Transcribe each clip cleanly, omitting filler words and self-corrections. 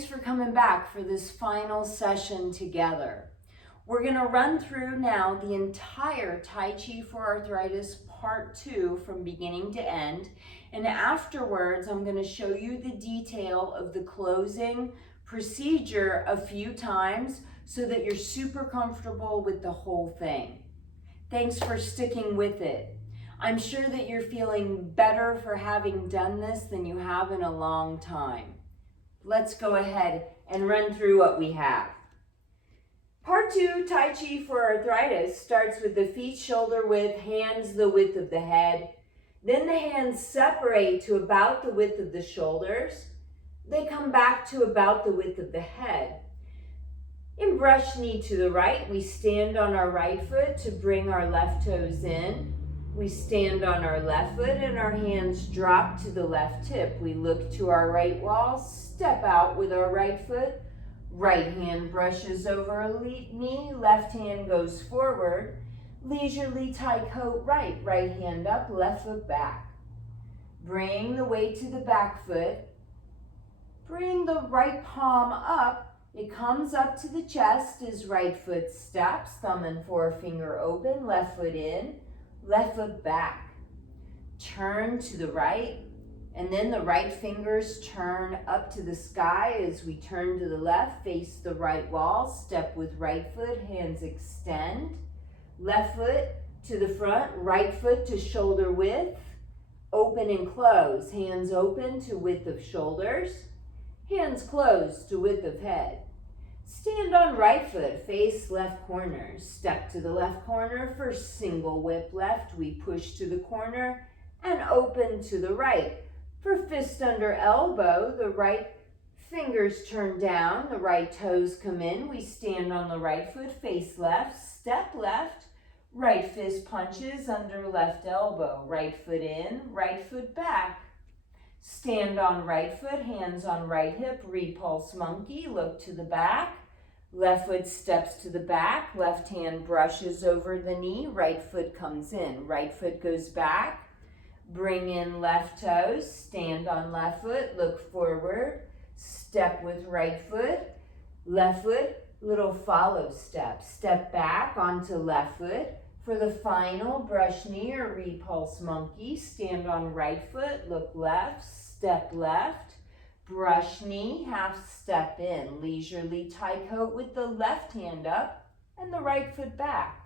thanks for coming back for this final session together. We're going to run through now the entire Tai Chi for Arthritis Part 2 from beginning to end. And afterwards, I'm going to show you the detail of the closing procedure a few times so that you're super comfortable with the whole thing. Thanks for sticking with it. I'm sure that you're feeling better for having done this than you have in a long time. Let's go ahead and run through what we have. Part 2, Tai Chi for Arthritis, starts with the feet shoulder width, hands the width of the head. Then the hands separate to about the width of the shoulders. They come back to about the width of the head. In brush knee to the right, we stand on our right foot to bring our left toes in. We stand on our left foot and our hands drop to the left hip. We look to our right wall, step out with our right foot. Right hand brushes over a knee, left hand goes forward. Leisurely tie coat right, right hand up, left foot back. Bring the weight to the back foot. Bring the right palm up. It comes up to the chest as right foot steps, thumb and forefinger open, left foot in, left foot back. Turn to the right. And then the right fingers turn up to the sky as we turn to the left, face the right wall, step with right foot, hands extend. Left foot to the front, right foot to shoulder width, open and close. Hands open to width of shoulders, hands closed to width of head. Stand on right foot, face left corner. Step to the left corner for single whip left. We push to the corner and open to the right. For fist under elbow, the right fingers turn down, the right toes come in. We stand on the right foot, face left, step left, right fist punches under left elbow, right foot in, right foot back. Stand on right foot, hands on right hip, repulse monkey, look to the back. Left foot steps to the back, left hand brushes over the knee, right foot comes in, right foot goes back. Bring in left toes, stand on left foot, look forward, step with right foot, left foot, little follow step. Step back onto left foot. For the final brush knee or repulse monkey, stand on right foot, look left, step left, brush knee, half step in. Leisurely tie coat with the left hand up and the right foot back.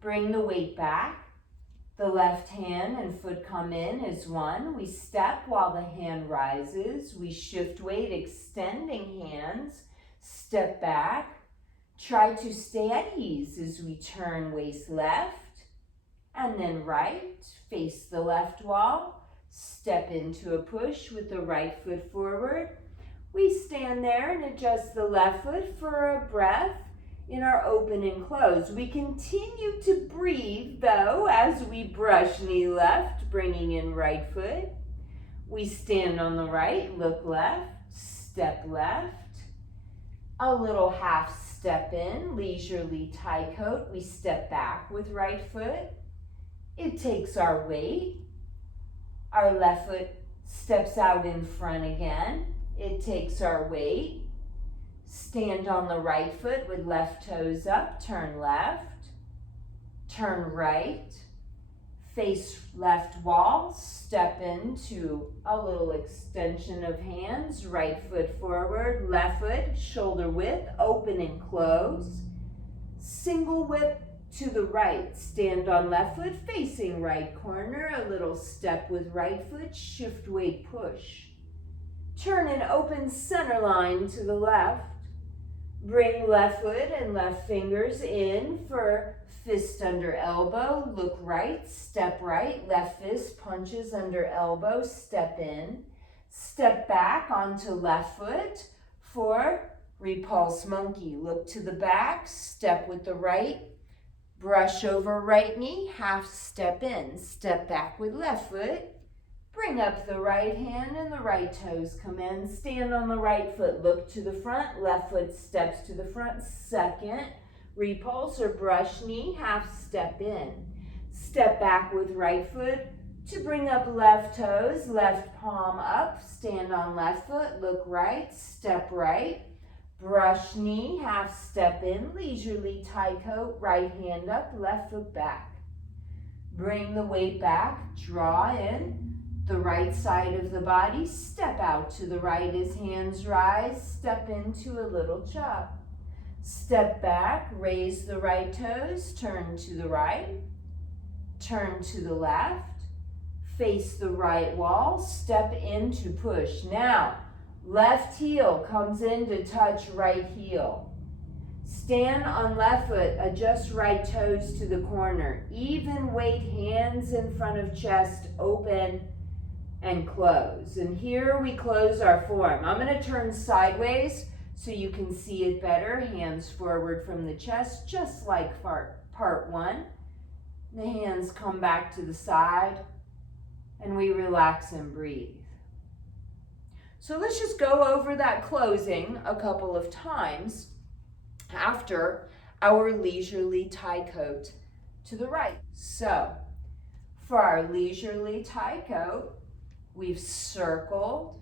Bring the weight back. The left hand and foot come in as one. We step while the hand rises. We shift weight, extending hands. Step back. Try to stay at ease as we turn waist left and then right. Face the left wall. Step into a push with the right foot forward. We stand there and adjust the left foot for a breath. In our open and close. We continue to breathe though as we brush knee left, bringing in right foot. We stand on the right, look left, step left. A little half step in, leisurely tie coat. We step back with right foot. It takes our weight. Our left foot steps out in front again. It takes our weight. Stand on the right foot with left toes up, turn left, turn right, face left wall, step into a little extension of hands, right foot forward, left foot, shoulder width, open and close. Single whip to the right, stand on left foot, facing right corner, a little step with right foot, shift weight, push. Turn and open center line to the left. Bring left foot and left fingers in for fist under elbow. Look right, step right. Left fist punches under elbow, step in. Step back onto left foot for repulse monkey. Look to the back, step with the right. Brush over right knee, half step in. Step back with left foot. Bring up the right hand and the right toes come in. Stand on the right foot, look to the front. Left foot steps to the front. Second, repulse or brush knee, half step in. Step back with right foot To bring up left toes, left palm up, stand on left foot, look right, step right, brush knee, half step in, leisurely tie coat, right hand up, left foot back. Bring the weight back, draw in the right side of the body, step out to the right as hands rise, step into a little chop. Step back, raise the right toes, turn to the right, turn to the left, face the right wall, step in to push. Now, left heel comes in to touch right heel. Stand on left foot, adjust right toes to the corner. Even weight, hands in front of chest, open and close. And here we close our form. I'm going to turn sideways so you can see it better. Hands forward from the chest, just like part one. The hands come back to the side, and we relax and breathe. So let's just go over that closing a couple of times after our leisurely tie coat to the right. So for our leisurely tie coat, we've circled,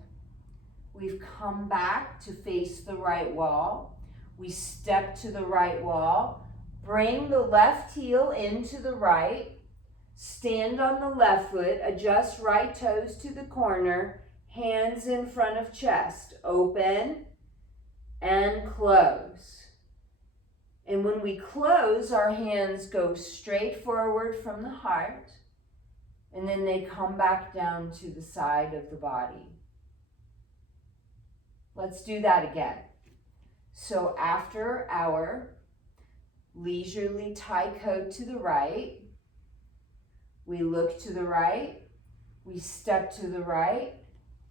we've come back to face the right wall, we step to the right wall, bring the left heel into the right, stand on the left foot, adjust right toes to the corner, hands in front of chest, open and close. And when we close, our hands go straight forward from the heart, and then they come back down to the side of the body. Let's do that again. So after our leisurely tie coat to the right, we look to the right, we step to the right,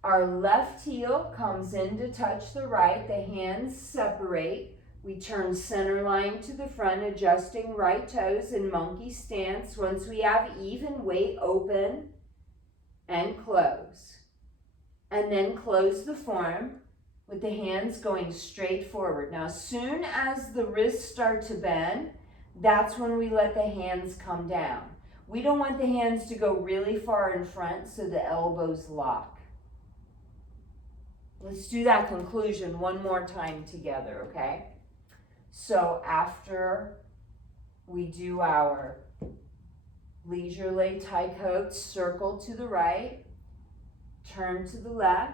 our left heel comes in to touch the right, the hands separate, we turn center line to the front, adjusting right toes in monkey stance. Once we have even weight, open and close. And then close the form with the hands going straight forward. Now, as soon as the wrists start to bend, that's when we let the hands come down. We don't want the hands to go really far in front so the elbows lock. Let's do that conclusion one more time together, okay? So after we do our leisurely tie coat, circle to the right, turn to the left,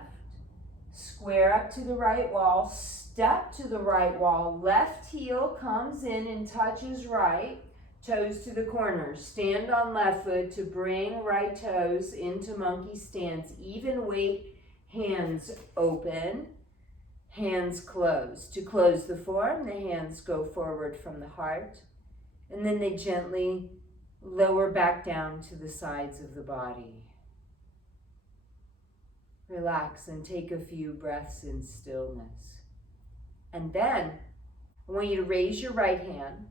square up to the right wall, step to the right wall, left heel comes in and touches right, toes to the corner. Stand on left foot to bring right toes into monkey stance. Even weight, hands open, hands close. To close the form, the hands go forward from the heart, and then they gently lower back down to the sides of the body. Relax and take a few breaths in stillness. And then I want you to raise your right hand,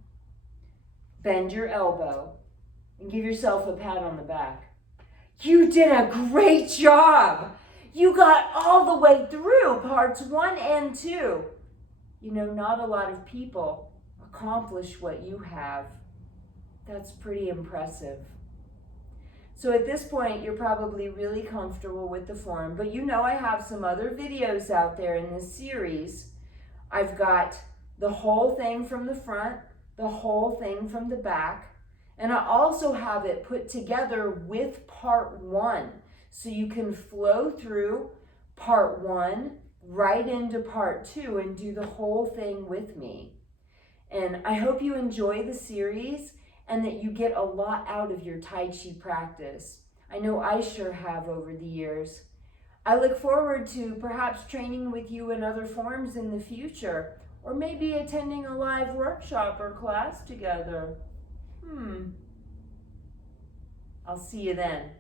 bend your elbow, and give yourself a pat on the back. You did a great job. You got all the way through parts 1 and 2. You know, not a lot of people accomplish what you have. That's pretty impressive. So at this point, you're probably really comfortable with the form, but you know I have some other videos out there in this series. I've got the whole thing from the front, the whole thing from the back, and I also have it put together with part 1. So you can flow through part 1 right into part 2 and do the whole thing with me. And I hope you enjoy the series and that you get a lot out of your Tai Chi practice. I know I sure have over the years. I look forward to perhaps training with you in other forms in the future, or maybe attending a live workshop or class together. I'll see you then.